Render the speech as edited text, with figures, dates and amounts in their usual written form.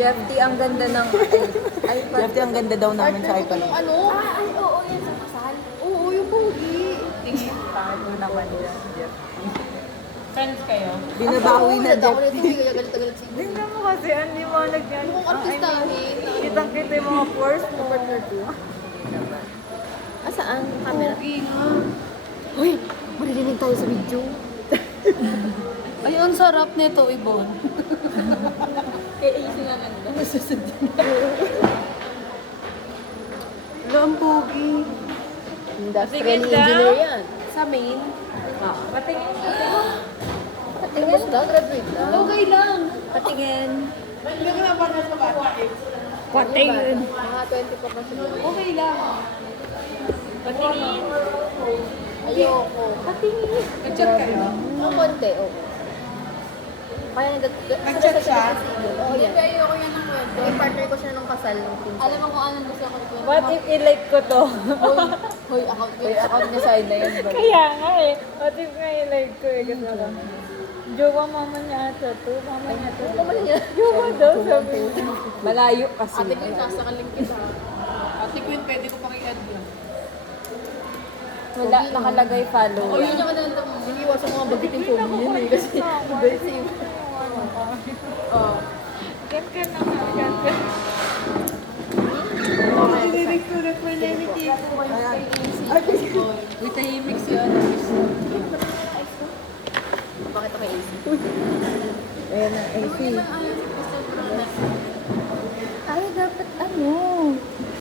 Jeffy, ang ganda ng iPad. Jeffy, ang ganda daw namin sa iPad. Yung ano? Ay, oo, yan sa kasal. Oo, yung pogi. Tingin, tayo naman yan, Jeffy. Friends kayo? Binabawi na Ako Jeffy. nito, hindi galit si Tingnan mo kasi, ang liwanag yan. Mukhang artistahin. Kitang-kita yung mga pores mo. Partner ko. Asaan? Camera? Pogi nga. Uy, marinig tayo sa video. Ay, ang sarap nito, Ibon. Eh, ayusin nga nanda. Wala, ang pogi. Industrial Tingin daw. engineer yan. Sa main. Patingin. Tapos na, graduate na. Okay lang. Patingin. Patingin. Mga 24 na sila. Okay lang. Patingin. Ayoko. Patingin. Nag-chat kayo? Ang konti, oo. Kaya Nag-chat siya? Oo, yan. Hindi, ayoko yan ng kwento. Yung partner ko siya nung kasal nung pinsan. Alam mo kung anong gusto ko kwento. What if i-like ko to? Hoy, account ko. Uy, account niya side na yan. bro. Kaya nga eh. What if nga i-like ko eh. Kasi lang. Jowa mama niya ata to. Mama niya to. Ano niya? Jowa daw sabi niya. Malayo kasi. Ate Queen, sasakaling kita. Ate Queen, pwede ko pang i-add yun. Wala, nakalagay follow. O yun yung kananta mo. Iniiwasan ko nga bagitin po yun eh. Kasi mabait siya. Oo. Gan ka na nga. Gan ka. Sinirek-turek mo na yung tipo. Uy, tahimik siya. Bakit ako AC? Ayan na, AC.